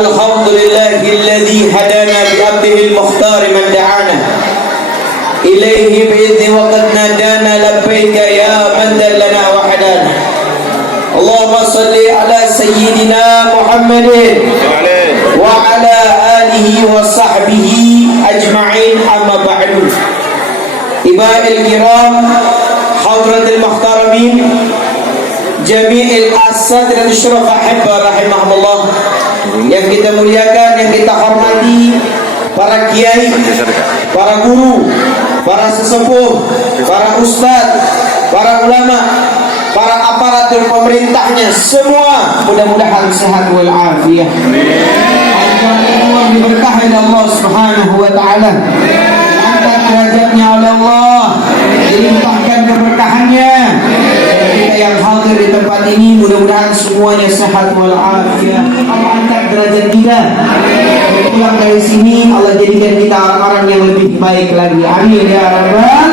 الحمد لله الذي هدانا بعبده المختار من دعانا إليه بإذن وقد نادانا لبيك يا من دلنا وحدانا اللهم صل على سيدنا محمد وعلى آله وصحبه أجمعين أما بعد إباء الكرام حضرة المحترمين جميع الأساتذة dan syuraf ahibba rahimahumullah, yang kita muliakan, yang kita hormati, para kiai, para guru, para sesepuh, para ustadz, para ulama, para aparatur pemerintahnya, semua mudah-mudahan sehat walafiat. Amin. Diberkahi Allah Subhanahu wa taala. Angkat derajatnya oleh Allah, dilimpahkan keberkahannya. Kita yang hadir di tempat ini mudah-mudahan semuanya sehat walafiat. Allah angkat derajat kita. Pulang dari sini Allah jadikan kita orang-orang yang lebih baik lagi. Amin ya rabbal.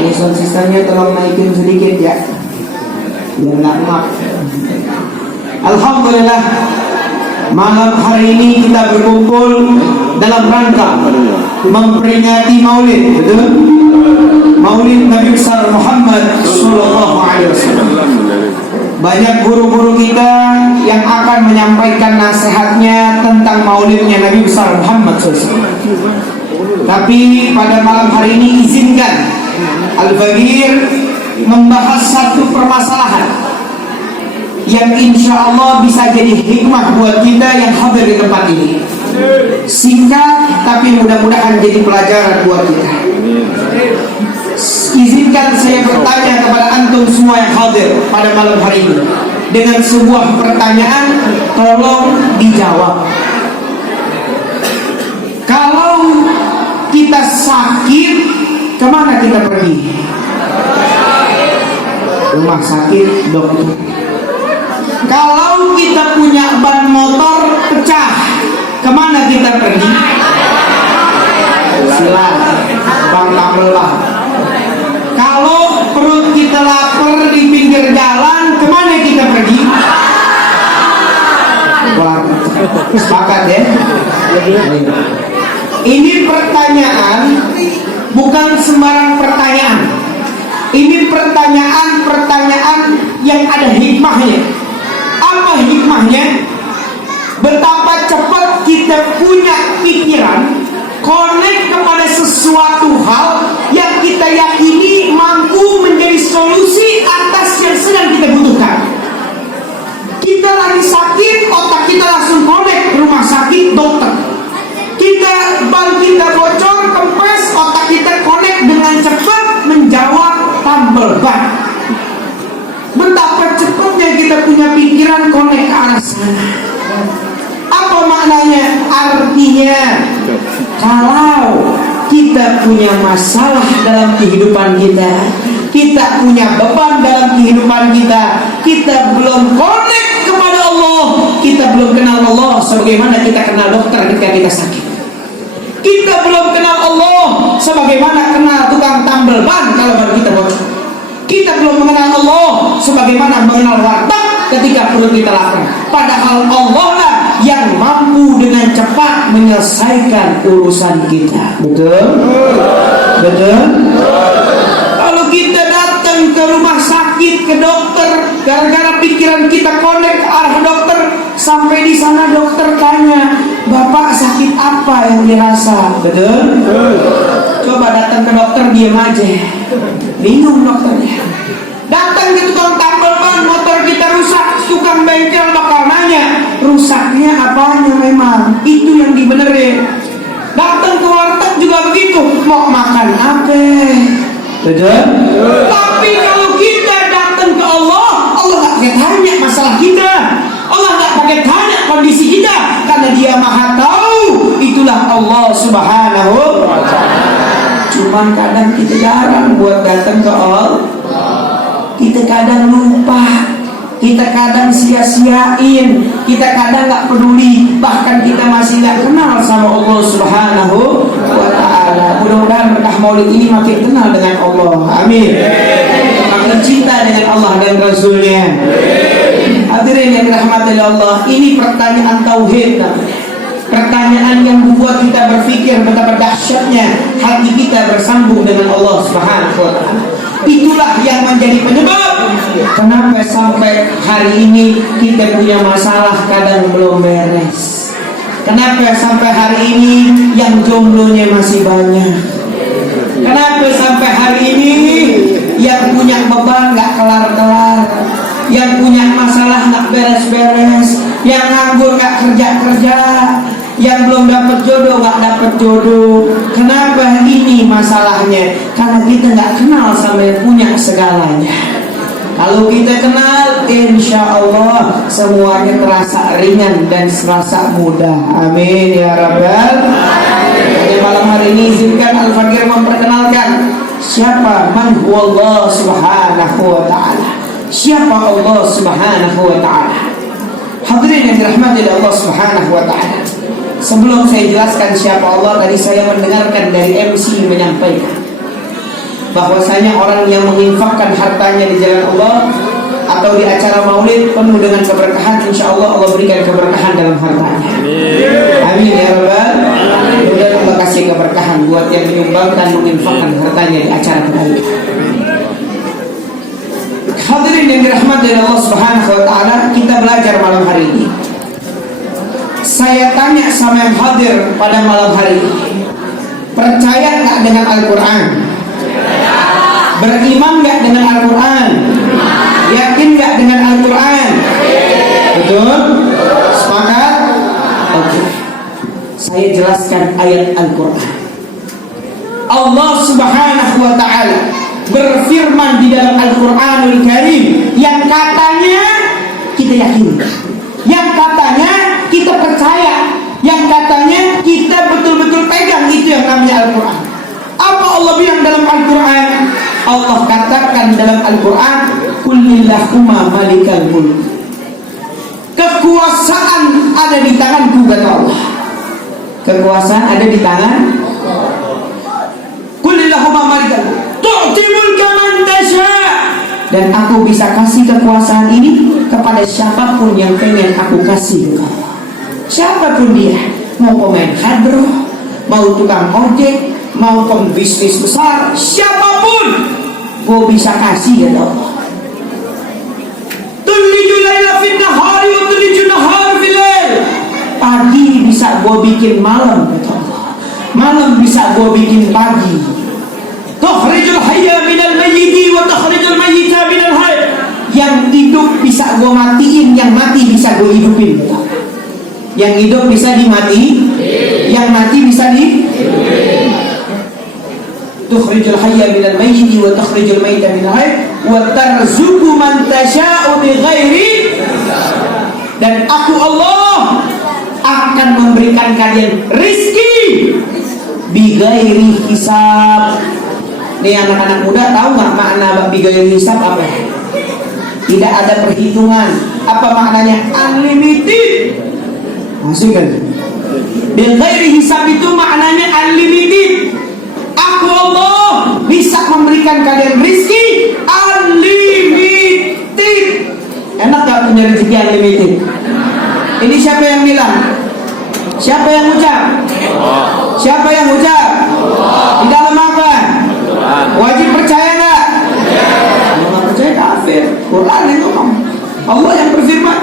Ini sound sistemnya tolong naikin sedikit ya, biar nggak enak. Alhamdulillah, malam hari ini kita berkumpul dalam rangka memperingati Maulid, betul? Maulid Nabi besar Muhammad Sallallahu Alaihi Wasallam. Banyak guru-guru kita yang akan menyampaikan nasihatnya tentang Maulidnya Nabi besar Muhammad SAW. Tapi pada malam hari ini izinkan Al-Bagir membahas satu permasalahan yang insya Allah bisa jadi hikmah buat kita yang hadir di tempat ini. Singkat tapi mudah-mudahan jadi pelajaran buat kita. Izinkan saya bertanya kepada antum semua yang hadir pada malam hari ini dengan sebuah pertanyaan, tolong dijawab. Kalau kita sakit, kemana kita pergi? Rumah sakit, dokter. Kalau kita punya ban motor pecah, kemana kita pergi? Silakan, bang tambellah. Kalau perut kita lapar di pinggir jalan, kemana kita pergi? Wah, sepakat ya. Ini pertanyaan bukan sembarang pertanyaan. Ini pertanyaan yang ada hikmahnya. Apa hikmahnya? Betapa cepat kita punya pikiran connect kepada sesuatu hal yang kita yakini mampu menjadi solusi atas yang sedang kita butuhkan. Kita lagi sakit, otak kita langsung connect rumah sakit, dokter. Ban kita bocor, kempes, otak kita connect dengan cepat menjawab tambal ban. Betapa cepatnya kita punya pikiran connect ke arah sana. Apa maknanya? Artinya kalau kita punya masalah dalam kehidupan kita, kita punya beban dalam kehidupan kita, kita belum connect kepada Allah, kita belum kenal Allah sebagaimana kita kenal dokter ketika kita sakit. Kita belum kenal Allah sebagaimana kenal tukang tambal ban kalau baru kita bocor. Kita belum mengenal Allah sebagaimana mengenal warteg ketika perut kita lapar. Padahal Allah lah yang mampu dengan cepat menyelesaikan urusan kita. Betul? Betul? Kalau kita datang ke rumah sakit, ke dokter, gara-gara pikiran kita connect ke arah dokter, sampai di sana dokter tanya, Bapak sakit apa yang dirasa? Betul? Coba datang ke dokter, diam aja, bingung dokternya. Datang ke tukang tambal ban, motor kita rusak, tukang bengkel bakal nanya, rusaknya apanya memang? Itu yang dibenerin. Datang ke warteg juga begitu, mau makan apa? Betul? Tapi kalau kita datang ke Allah, Allah gak pakai tanya masalah kita, Allah gak pakai tanya kondisi kita, karena Dia Maha Tahu. Itulah Allah Subhanahu wa Ta'ala. Cuman kadang kita jarang buat datang ke Allah. Kita kadang lupa, kita kadang sia-siain, kita kadang gak peduli, bahkan kita masih gak kenal sama Allah Subhanahu wa Ta'ala. Mudah-mudahan berkah Maulid ini makin kenal dengan Allah. Amin. Makin cinta dengan Allah dan Rasulnya. Hadirin yang dirahmati Allah, ini pertanyaan tauhid namanya. Pertanyaan yang membuat kita berpikir betapa dahsyatnya hati kita bersambung dengan Allah Subhanahu wa taala. Itulah yang menjadi penyebab kenapa sampai hari ini kita punya masalah kadang belum beres. Kenapa sampai hari ini yang jomblonya masih banyak. Kenapa sampai hari ini yang punya beban gak kelar-kelar, yang punya masalah gak beres-beres, yang nganggur gak kerja-kerja, yang belum dapat jodoh gak dapat jodoh. Kenapa ini masalahnya? Karena kita gak kenal sama yang punya segalanya. Kalau kita kenal, insya Allah semuanya terasa ringan dan terasa mudah. Amin ya Rabbal. Jadi malam hari ini izinkan Al-Fakir memperkenalkan siapa man huwallah subhanahu wa ta'ala. Siapa Allah subhanahu wa ta'ala. Hadirin yang dirahmati oleh Allah subhanahu wa ta'ala, sebelum saya jelaskan siapa Allah, tadi saya mendengarkan dari MC menyampaikan bahwasanya orang yang menginfakkan hartanya di jalan Allah atau di acara maulid penuh dengan keberkahan, insya Allah Allah berikan keberkahan dalam hartanya. Amin ya Rabbal. Kemudian Allah kasih keberkahan buat yang menyumbangkan menginfakkan hartanya di acara kebaikan. Hadirin yang dirahmati Allah Subhanahu wa taala, kita belajar malam hari ini. Saya tanya sama yang hadir pada malam hari ini, percaya nggak dengan Al-Quran? Beriman nggak dengan Al-Quran? Yakin nggak dengan Al-Quran? Betul? Sepakat? Oke. Saya jelaskan ayat Al-Quran. Allah Subhanahu wa ta'ala berfirman di dalam Al-Quranul Karim yang katanya kita yakin, yang katanya kita percaya, yang katanya kita betul-betul pegang, itu yang namanya Al-Quran. Apa Allah bilang dalam Al-Quran? Allah katakan dalam Al-Quran, Kullillahumma malikal mulk. Kekuasaan ada di tanganku, kata Allah. Kekuasaan ada di tangan. Kullillahumma malikal mulk. Tu'ti mulka man tasha. Dan aku bisa kasih kekuasaan ini kepada siapapun yang pengen aku kasih. Siapapun dia, mau pemain hadroh, mau tukang ojek, mau pembisnis besar, siapapun gue bisa kasih, ya Allah. Tuliju laila fin nahari wa tuliju nahar fil lail. Pagi bisa gue bikin malam, kata Allah. Malam bisa gue bikin pagi. Tukhrijul hayya minal mayyiti wa tukhrijul mayyita minal hayy. Yang hidup bisa gue matiin, yang mati bisa gue hidupin. Yang hidup bisa dimati, yang mati bisa dihidupin. Tukhrijul hayya minal mayyiti wa tukhrijul mayyita minal hayy wa tarzuqu man tasha'u bighairi. Dan aku Allah akan memberikan kalian rizki bighairi hisab. Nih anak-anak muda tahu nggak makna bighairi hisab apa? Tidak ada perhitungan. Apa maknanya? Unlimited. Masuk kan? Bighairi hisab itu maknanya unlimited. Aku Allah bisa memberikan kalian rizki unlimited. Enak gak punya rezeki unlimited? Ini siapa yang bilang? Siapa yang ucap? Siapa yang ucap? Di dalam apa? Wajib percaya gak? Kalau gak percaya kafir. Quran yang ngomong. Allah yang berfirman.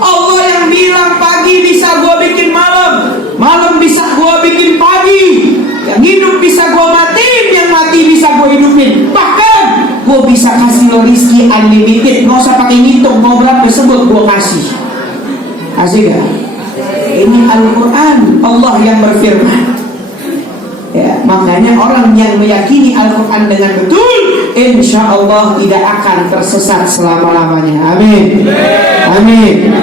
Allah yang bilang pagi bisa gua bikin malam, malam bisa gua bikin pagi. Yang hidup bisa gue matiin, yang mati bisa gue hidupin. Bahkan gue bisa kasih lo rizki unlimited. Gak usah pakai ngitung mau berapa sebut gue kasih. Asik gak? Ini Al-Quran, Allah yang berfirman. Ya, makanya orang yang meyakini Al-Quran dengan betul, insya Allah tidak akan tersesat selama-lamanya. Amin. Amin.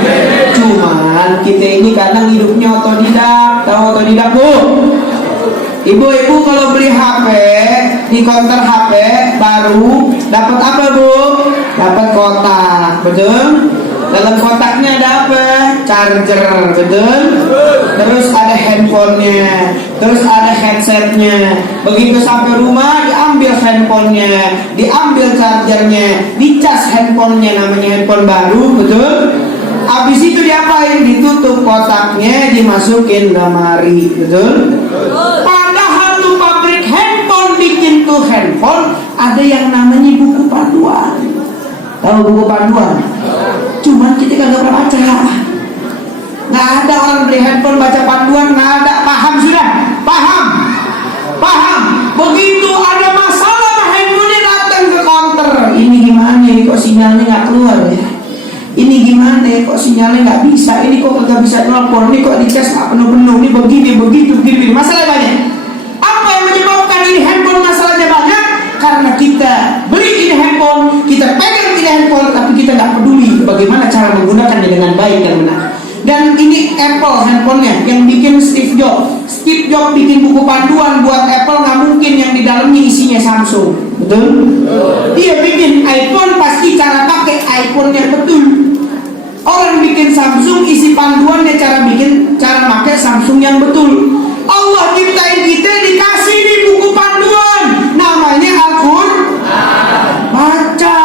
Cuman kita ini kadang hidupnya otodidak. Tahu otodidak, Bu? Ibu-ibu kalau beli HP di counter HP baru dapat apa, Bu? Dapat kotak, betul? Dalam kotaknya ada apa? Charger, betul? terus ada handphonenya, terus ada headsetnya. Begitu sampai rumah diambil handphonenya, diambil chargernya, dicas handphonenya, namanya handphone baru, betul? Habis itu diapain? Ditutup kotaknya, dimasukin lemari, betul? Padahal tuh pabrik handphone bikin tuh handphone ada yang namanya buku panduan. Tahu buku panduan? Cuman kita nggak pernah baca. Nggak ada orang beli handphone baca panduan, nggak ada. Paham sudah? Paham. Begitu ada masalah handphonenya datang ke counter. Ini gimana? Ini kok sinyalnya nggak keluar ya? Ini gimana? Kok sinyalnya nggak bisa? Ini kok nggak bisa telepon? Ini kok dicas nggak penuh-penuh? Ini begini, begitu, begini. Masalahnya banyak. Apa yang menyebabkan ini handphone masalahnya banyak? Karena kita beli ini handphone, kita pegang ini handphone, tapi kita nggak peduli bagaimana cara menggunakannya dengan baik dan benar. Dan ini Apple handphonenya yang bikin Steve Jobs. Steve Jobs bikin buku panduan buat Apple, nggak mungkin yang di dalamnya isinya Samsung, betul? Dia bikin iPhone, pasti cara pakai iPhone-nya betul. Orang bikin Samsung, isi panduannya cara pakai Samsung yang betul. Allah ciptain kita dikasih di buku panduan, namanya Al-Quran. Baca,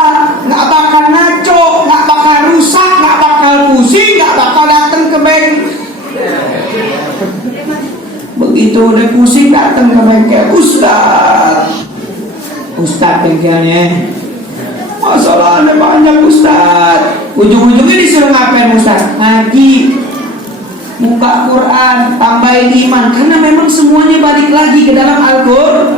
nggak bakal ngaco, nggak bakal rusak, nggak bakal pusing, nggak bakal datang ke bengkel. Begitu udah pusing datang ke bengkel, Ustaz bengkelnya, masalahnya banyak Ustaz. Ujung-ujungnya disuruh ngapain Ustaz? Ngaji, buka Quran, tambahin iman. Karena memang semuanya balik lagi ke dalam Al-Quran.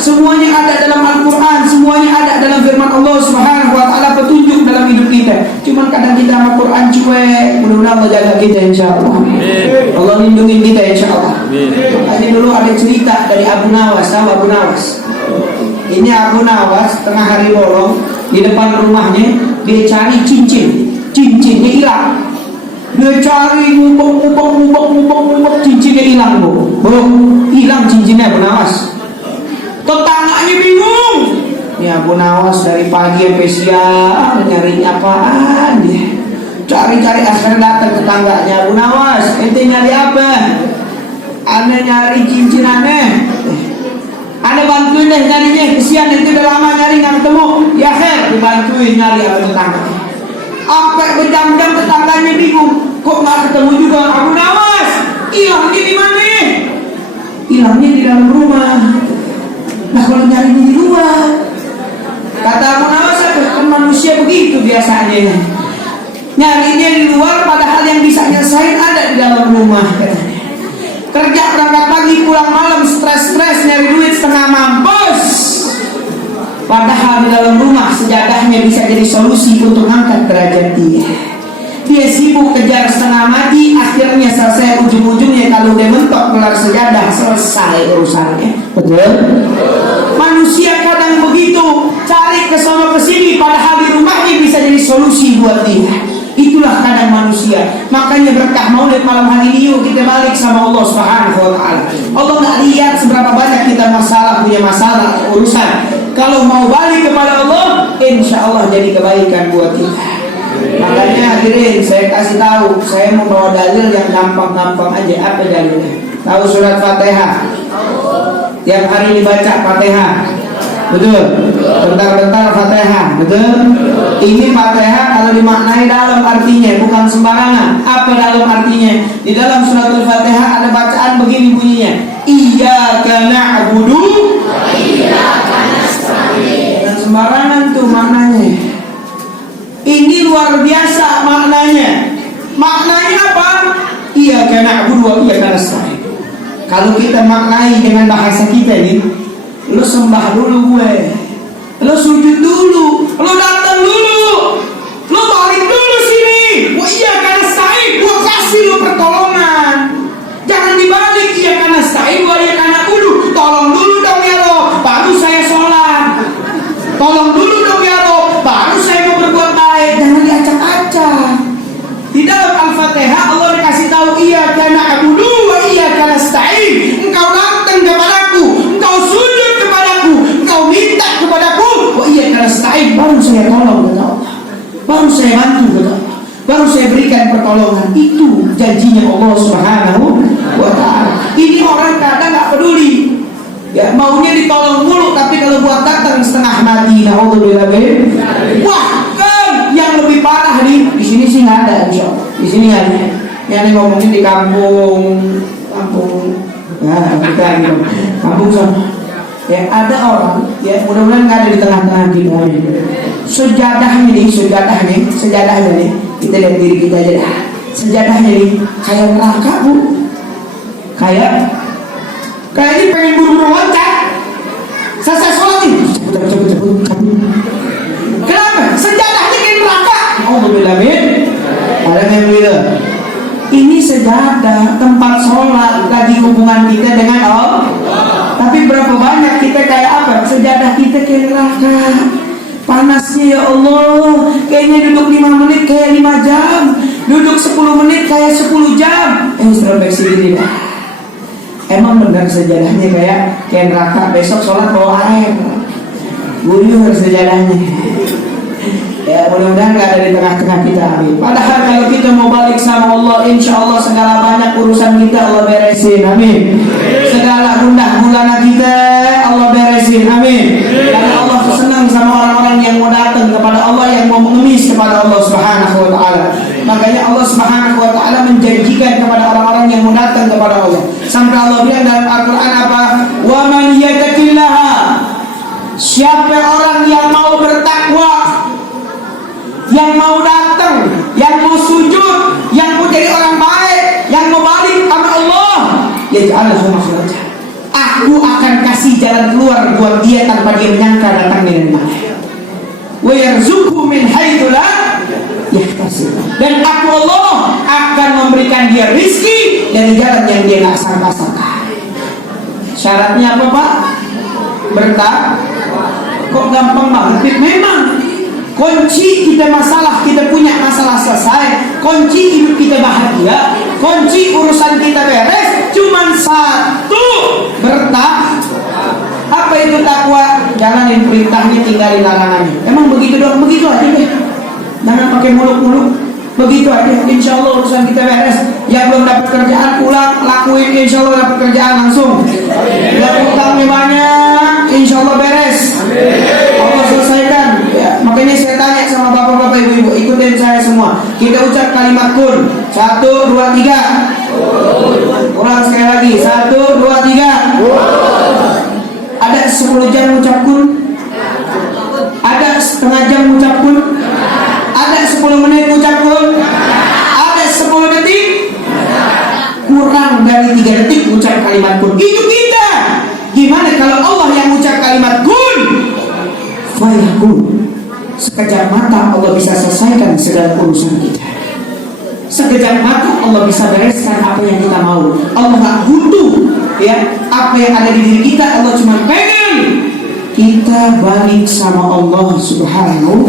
Semuanya ada dalam Al-Quran, semuanya ada dalam firman Allah Subhanahu wa ta'ala, petunjuk dalam hidup kita. Cuman kadang kita sama Quran cuek. Mudah-mudahan Allah jaga kita insyaallah. Allah lindungi kita insyaallah. Makanya dulu ada cerita dari Abu Nawas. Tahu Abu Nawas? Ini Abu Nawas tengah hari bolong, di depan rumahnya dia cari cincinnya hilang. Dia cari ngubek, cincinnya hilang, Bu. Hilang cincinnya Abu Nawas. Tetangganya bingung. Ya Abu Nawas dari pagi sampai siang nyari apaan dia. Cari-cari, akhirnya datang tetangganya. Abu Nawas, ente nyari apa? Ane nyari cincin aneh. Ane bantuin deh nyarinya, kesian ente udah lama nyari nggak ketemu. Ya Her, dibantuin nyari apa tetangganya. Sampai berjam-jam tetangganya bingung, kok nggak ketemu juga Abu Nawas? Hilangnya di mana? Hilangnya di dalam rumah. Nah kalau nyari di luar, kata Abu Nawas, kan manusia begitu biasanya. Nyarinya di luar, padahal yang bisa nyelesain ada di dalam rumah. Kerja berangkat pagi, pulang malam, stres nyari duit setengah mampus. Padahal di dalam rumah sejadahnya bisa jadi solusi untuk angkat derajat dia. Dia sibuk kejar setengah mati, akhirnya selesai ujung-ujungnya kalau dia mentok gelar sejadah, selesai urusannya. Betul? Manusia kadang begitu, cari ke sana ke sini, padahal di rumahnya bisa jadi solusi buat dia. Itulah kadang manusia. Makanya berkah maulid malam hari ini, yuk kita balik sama Allah Subhanahu wa ta'ala. Allah nggak lihat seberapa banyak kita punya masalah urusan. Kalau mau balik kepada Allah, insya Allah jadi kebaikan buat kita. Makanya hadirin, saya kasih tahu, saya mau bawa dalil yang gampang-gampang aja. Apa dalilnya? Tahu surat Fatihah? Tiap hari dibaca Fatihah, betul? Bentar-bentar Fatihah, betul? Ini Fatihah kalau dimaknai dalam artinya, bukan sembarangan. Apa dalam artinya? Di dalam surat Al-Fatihah ada bacaan begini bunyinya: Iyyaka na'budu wa iyyaka nasta'in. Dan sembarangan tuh maknanya. Ini luar biasa maknanya. Maknanya apa? Iyyaka na'budu wa iyyaka nasta'in. Kalau kita maknai dengan bahasa kita ini, lo sembah dulu gue, lo sujud dulu, lo datang dulu, lo balik dulu sini. Wa iyyaka nasta'in, gue kasih lo pertolongan. Jangan dibalik, iyyaka nasta'in wa iyyaka na'budu. Tolong dulu dong ya lo, baru saya sholat. Tolong dulu dong ya lo, baru saya mau berbuat baik. Jangan diacak-acak. Di dalam Al-Fatihah Allah dikasih tahu iyyaka na'budu wa iyyaka nasta'in. Engkau datang kepadaku, engkau sujud kepadaku, engkau minta kepadaku, wa iyyaka nasta'in, baru saya tolong kata Allah. Baru saya bantu kata Allah. Baru saya berikan pertolongan. Itu janjinya Allah Subhanahu Naudzubillah min. Bahkan yang lebih parah di sini sih nggak ada, insya Allah. Di sini ada. Yang ngomongin di kampung, ya bukan kampung sana. Ya ada orang, ya mudah-mudahan nggak ada di tengah-tengah kita. Sejadahnya nih, kita lihat diri kita aja dah. Sejadahnya nih, kayak neraka bu, kayak ini pengen buru-buru loncat. Selesai sholat nih, cepet. Kenapa? Sejadahnya kayak neraka. Alhamdulillah min. Ada yang bilang ini sejadah tempat sholat lagi hubungan kita dengan Allah. Tapi berapa banyak kita kayak apa? Sejadah kita kayak neraka. Panasnya ya Allah. Kayaknya duduk 5 menit kayak 5 jam. Duduk 10 menit kayak 10 jam. Introspeksi diri dah. Emang benar sejadahnya kayak neraka. Besok sholat bawa air. Guyur sejadahnya. Ya mudah-mudahan gak ada di tengah-tengah kita, amin. Padahal kalau kita mau balik sama Allah, insya Allah segala banyak urusan kita Allah beresin, amin. Segala gundah gulana kita Allah beresin, amin. Karena Allah senang sama orang-orang yang mau datang kepada Allah, yang mau mengemis kepada Allah Subhanahu wa ta'ala. Makanya Allah Subhanahu wa ta'ala menjanjikan kepada orang-orang yang mau datang kepada Allah. Sampai Allah bilang dalam Al-Quran apa? Wa man yattaqillaha, siapa orang yang mau bertakwa, yang mau datang, yang mau sujud, yang mau jadi orang baik, yang mau balik kepada Allah, yaj'alhu makhraja. Aku akan kasih jalan keluar buat dia tanpa dia menyangka datang dari mana. Wa yarzuqhu min haitsu la yahtasib. Dan aku Allah akan memberikan dia rizki dari jalan yang dia tak sangka-sangka. Syaratnya apa Pak? Kok gampang banget? Memang kunci kita masalah, kita punya masalah selesai, kunci hidup kita bahagia, kunci urusan kita beres, cuman satu, bertakwa. Apa itu takwa? Jalanin perintahnya, tinggalin larangannya. Emang begitu doang? Begitu aja deh. Jangan pakai muluk-muluk. Begitu aja. Insya Allah urusan kita beres. Yang belum dapat kerjaan pulang, lakuin. Insya Allah dapat kerjaan langsung. Yang utangnya banyak, insya Allah beres. Allah selesaikan. Ya, makanya saya tanya sama bapak-bapak, ibu-ibu, ikutin saya semua. Kita ucap kalimat kun. 1, 2, 3. Ulang sekali lagi. 1, 2, 3. Ada 10 jam ucap kun? Ada setengah jam ucap kun? Ada 10 menit ucap kun? Ada 10 detik? Kurang dari 3 detik ucap kalimat kun. Itu kita. Gimana kalau Allah yang ucap kalimat kun? Fayakun. Sekejap mata Allah bisa selesaikan segala urusan kita. Sekejap mata Allah bisa bereskan apa yang kita mau. Allah gak butuh ya apa yang ada di diri kita. Allah cuma pengen kita balik sama Allah Subhanahu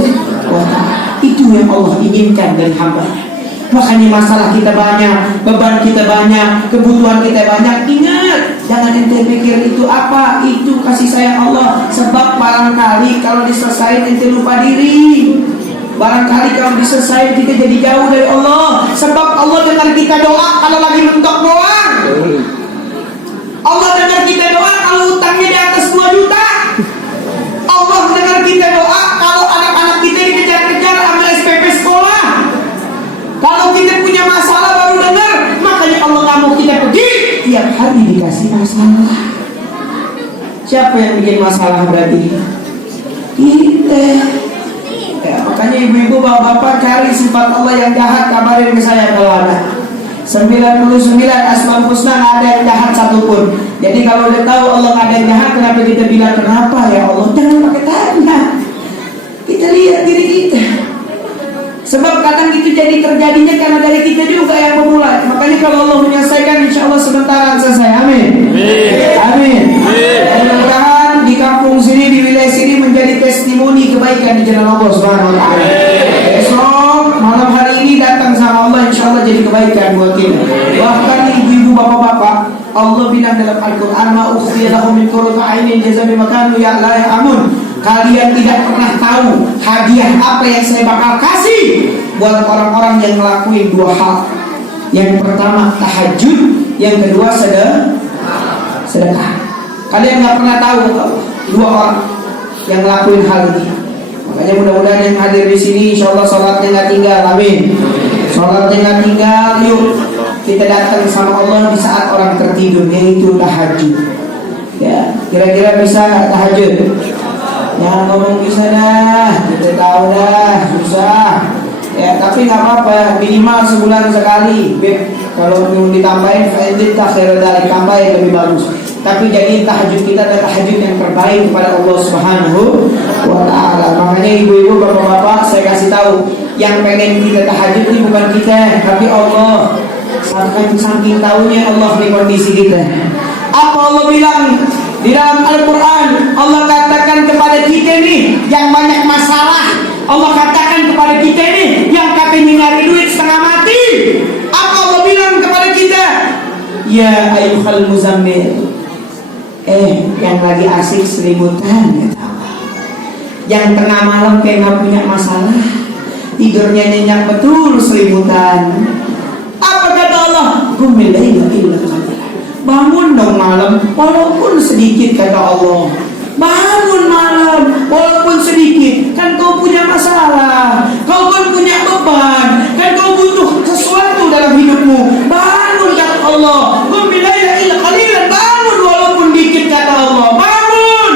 wa ta'ala. Itu yang Allah inginkan dari hamba-Nya. Makanya masalah kita banyak, beban kita banyak, kebutuhan kita banyak. Ingat, jangan ente pikir itu apa, itu kasih sayang Allah. Sebab barangkali kalau diselesaikan ente lupa diri. Barangkali kalau diselesaikan kita jadi jauh dari Allah. Sebab Allah dengar kita doa kalau lagi mentok doang. Allah dengar kita doa kalau utangnya di atas 2 juta. Allah dengar kita doa kalau anak-anak kita dikejar-kejar sama SPP sekolah. Kalau kita punya masalah baru dengar. Makanya Allah nggak mau kita pergi tiap hari dikasih masalah. Siapa yang bikin masalah berarti? Kita. Ya, makanya ibu-ibu bapak-bapak cari sifat Allah yang jahat, kabarin ke saya kalau ada. 99 asmaul husna nggak ada yang jahat satupun. Jadi kalau udah tahu Allah nggak ada yang jahat, kenapa kita bilang kenapa ya Allah? Jangan pakai tanya. Kita lihat diri kita. Sebab kadang itu jadi terjadinya karena dari kita juga yang memulai. Makanya kalau Allah menyelesaikan, insya Allah sebentaran selesai. Amin. Amin. Mudah-mudahan di kampung sini, di wilayah sini menjadi testimoni kebaikan di jalan Allah Subhanahu wa ta'ala. Besok malam hari ini datang sama Allah, insya Allah jadi kebaikan buat kita. Bahkan ibu-ibu bapak-bapak, Allah bilang dalam Al-Quran, ma ukhfiya lahum min qurrati a'yunin jazaa'an bima kanu ya'lamun. Kalian tidak pernah tahu hadiah apa yang saya bakal kasih buat orang-orang yang ngelakuin 2 hal. Yang pertama tahajud, yang kedua sedekah. Kalian nggak pernah tahu 2 orang yang ngelakuin hal ini. Makanya mudah-mudahan yang hadir di sini insya Allah sholatnya nggak tinggal, amin. Sholatnya nggak tinggal, yuk kita datang sama Allah di saat orang tertidur, yaitu tahajud. Ya, kira-kira bisa nggak tahajud? Ya ngomong bisa dah, kita tahu dah, susah. Ya tapi nggak apa-apa, minimal sebulan sekali. Kalau mau ditambahin, fa'idid takhir dari tambahin lebih bagus. Tapi jadi tahajud kita adalah tahajud yang terbaik kepada Allah Subhanahu wa Ta'ala. Makanya ibu-ibu, bapak-bapak, saya kasih tahu, yang pengen kita tahajud ini bukan kita, tapi Allah. Saking tahunya Allah di kondisi kita. Apa Allah bilang di dalam Al-Quran? Allah katakan kepada kita nih yang banyak masalah. Allah katakan kepada kita nih yang katanya nyari duit setengah mati. Apa Allah bilang kepada kita? Ya ayyuhal muzammil, yang lagi asik selimutan, kata Allah. Yang tengah malam kayak gak punya masalah, tidurnya nyenyak betul selimutan. Apa kata Allah? Qumil laila illa qalila. Bangun dong malam walaupun sedikit, kata Allah. Bangun malam walaupun sedikit. Kan kau punya masalah, kau kan punya beban, kan kau butuh sesuatu dalam hidupmu. Bangun, kata Allah. Qumil laila illa qalila. Bangun walaupun dikit, kata Allah. Bangun.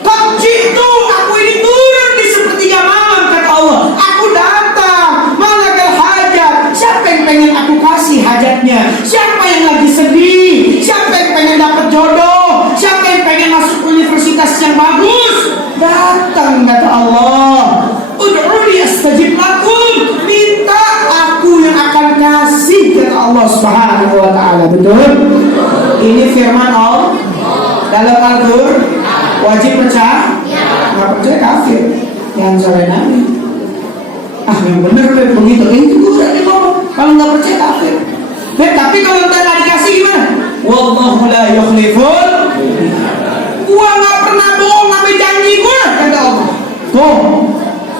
Qadjitu, aku ini turun di sepertiga malam, kata Allah. Aku datang, malakal hajat. Siapa yang pengen aku kasih hajatnya? Siapa yang lagi sedih? Siapa yang pengen dapat jodoh? Siapa yang pengen masuk universitas yang bagus? Datang, kata Allah. Ud'uni astajib lakum. Minta, aku yang akan kasih, kata Allah Subhanahu wa Ta'ala. Betul? Ini firman Allah dalam Al-Qur'an. Wajib percaya? Nggak percaya kafir. Yang soleh Nabi. Yang benar begitu. Itu berarti ngomong. Kalau nggak percaya kafir. Tapi kalau nggak dikasih gimana? Wallahu la yukhliful. Gua nggak pernah bohong sama janji gua, kata Allah. Tuh,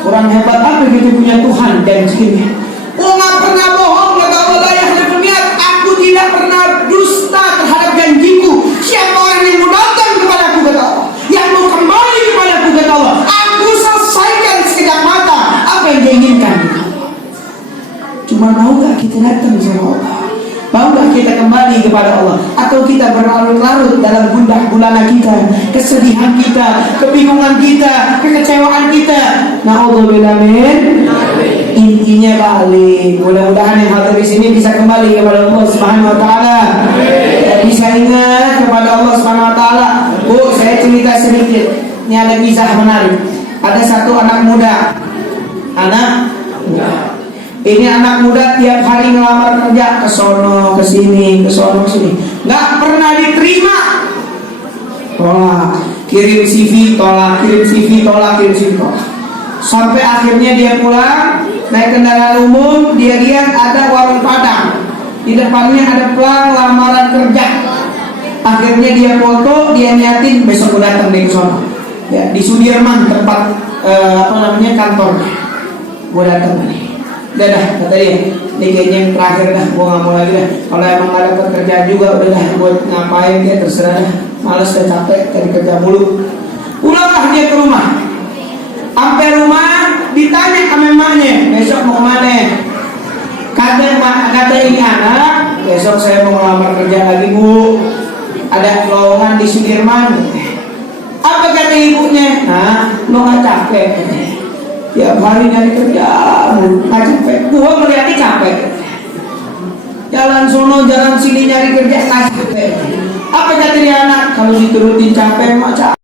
kurang hebat apa gitu punya Tuhan janjinya. Gua nggak pernah bohong, kata Allah. La yukhliful mi'ad. Aku tidak pernah dusta terhadap janjiku. Siapa orang yang mau datang kepada aku, kata Allah, yang mau kembali kepada aku, kata Allah, aku selesaikan sekejap mata apa yang dia inginkan. Cuma mau gak kita datang sama Allah? Mau gak kita kembali kepada Allah? Atau kita berlarut-larut dalam gundah gulana kita, kesedihan kita, kebingungan kita, kekecewaan kita? Na'udzubillah min. Intinya balik. Mudah-mudahan yang hadir di sini bisa kembali kepada Allah Subhanahu wa Ta'ala. Bisa ingat kepada Allah Subhanahu wa Ta'ala. Bu, saya cerita sedikit. Ini ada kisah menarik. Ada satu anak muda. Ini anak muda tiap hari ngelamar kerja, ke sono, ke sini, ke sono, ke sini. Nggak pernah diterima. Tolak, kirim CV, tolak, kirim CV, tolak, kirim CV, tolak. Sampai akhirnya dia pulang, naik kendaraan umum, dia lihat ada warung Padang. Di depannya ada pelang lamaran kerja. Akhirnya dia foto, dia niatin besok gue datang deh ke sono. Ya, di Sudirman tempat kantornya. Gue datang nih. Udah dah, kata dia, ini kayaknya yang terakhir dah, gue gak mau lagi dah. Kalau emang gak dapat kerjaan juga, udah dah, buat ngapain dia terserah dah. Males dah, capek, cari kerja mulu. Pulanglah dia ke rumah. Sampai rumah, ditanya sama emaknya, besok mau kemana? Kata ini anak, besok saya mau melamar kerja lagi, Bu. Ada lowongan di Sudirman. Apa kata ibunya? Nah, lo gak capek? Tiap hari nyari kerja, nggak capek. Gua melihatnya capek. Jalan sono, jalan sini nyari kerja, nggak capek. Apa kata dia anak? Kalau diturutin capek, mah capek.